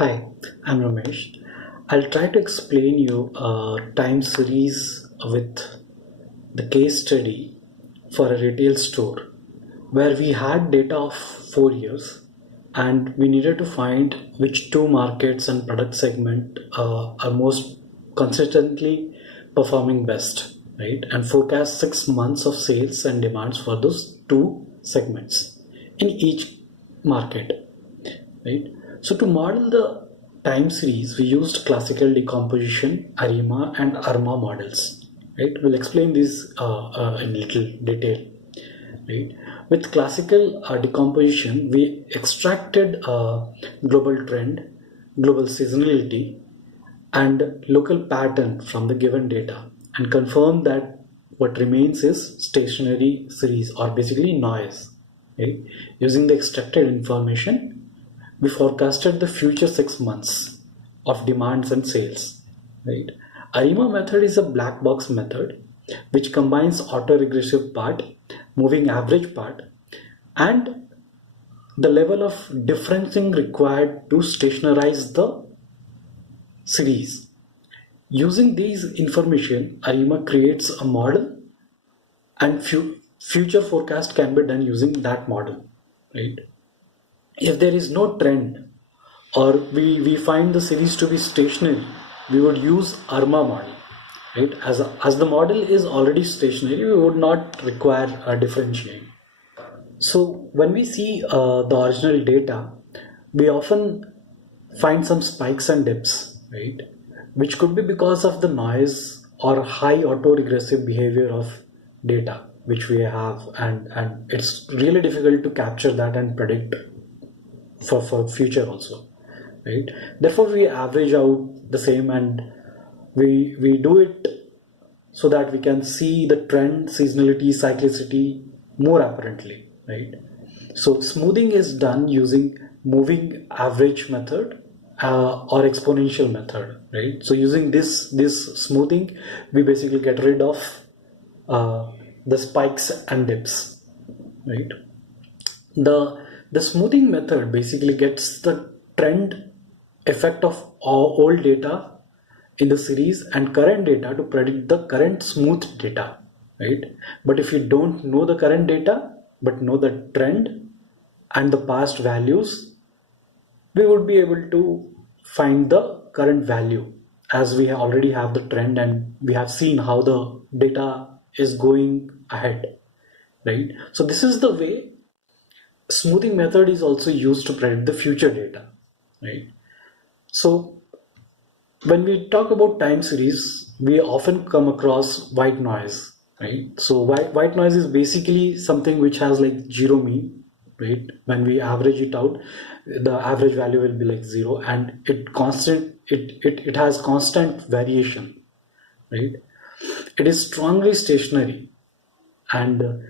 Hi, I'm Ramesh. I'll try to explain you a time series with the case study for a retail store where we had data of 4 years and we needed to find which two markets and product segment are most consistently performing best, right? And forecast 6 months of sales and demands for those two segments in each market, right? So to model the time series, we used classical decomposition, ARIMA and ARMA models, right? We'll explain this in little detail, right? With classical decomposition, we extracted global trend, global seasonality, and local pattern from the given data and confirm that what remains is stationary series or basically noise, right? Using the extracted information, we forecasted the future 6 months of demands and sales, right? ARIMA method is a black box method which combines autoregressive part, moving average part, and the level of differencing required to stationarize the series. Using these information, ARIMA creates a model and future forecast can be done using that model, right? If there is no trend or we find the series to be stationary, we would use ARMA model, right? As the model is already stationary, we would not require a differentiating. So when we see the original data, we often find some spikes and dips, right? Which could be because of the noise or high autoregressive behavior of data which we have, and it's really difficult to capture that and predict for future also, right? Therefore we average out the same and we do it so that we can see the trend, seasonality, cyclicity more apparently, right? So smoothing is done using moving average method or exponential method, right? So using this smoothing, we basically get rid of the spikes and dips, right? The smoothing method basically gets the trend effect of old data in the series and current data to predict the current smooth data, right? But if you don't know the current data but know the trend and the past values, we would be able to find the current value as we already have the trend and we have seen how the data is going ahead, right? So this is the way smoothing method is also used to predict the future data, right? So when we talk about time series, we often come across white noise, right? So white noise is basically something which has like zero mean, right? When we average it out, the average value will be like zero, and it has constant variation, right? It is strongly stationary, and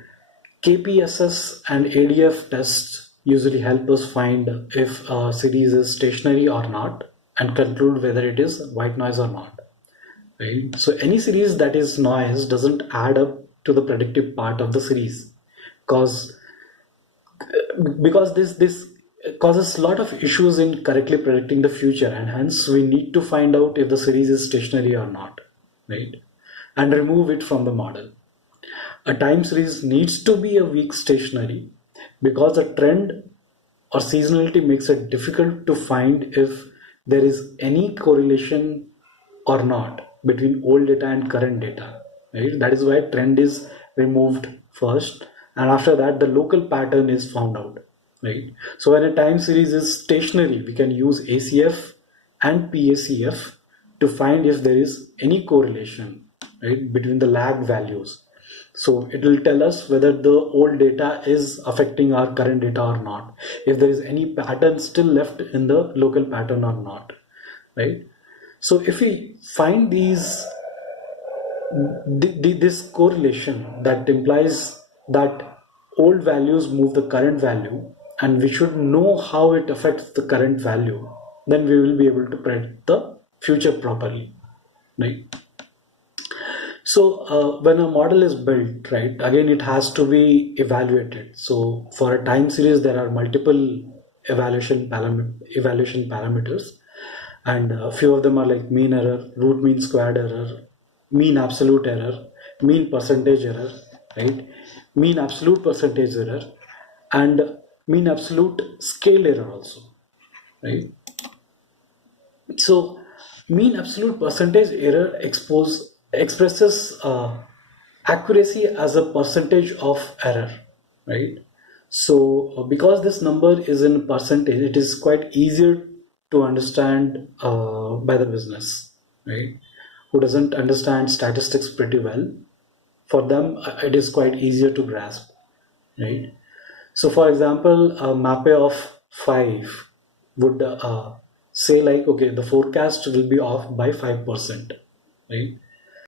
KPSS and ADF tests usually help us find if a series is stationary or not and conclude whether it is white noise or not, right? So any series that is noise doesn't add up to the predictive part of the series because this causes a lot of issues in correctly predicting the future, and hence we need to find out if the series is stationary or not, right? And remove it from the model. A time series needs to be a weak stationary because a trend or seasonality makes it difficult to find if there is any correlation or not between old data and current data, right? That is why trend is removed first, and after that the local pattern is found out, right? So when a time series is stationary, we can use ACF and PACF to find if there is any correlation, right, between the lagged values. So it will tell us whether the old data is affecting our current data or not, if there is any pattern still left in the local pattern or not, right? So if we find this correlation, that implies that old values move the current value and we should know how it affects the current value, then we will be able to predict the future properly, right? So when a model is built, right, again it has to be evaluated. So for a time series, there are multiple evaluation parameters, and a few of them are like mean error, root mean squared error, mean absolute error, mean percentage error, right? Mean absolute percentage error, and mean absolute scale error also, right? So mean absolute percentage error expresses accuracy as a percentage of error, right? So because this number is in percentage, it is quite easier to understand by the business, right? Who doesn't understand statistics pretty well, for them it is quite easier to grasp, right? So, for example, a mapper of 5 would say like, okay, the forecast will be off by 5%, right?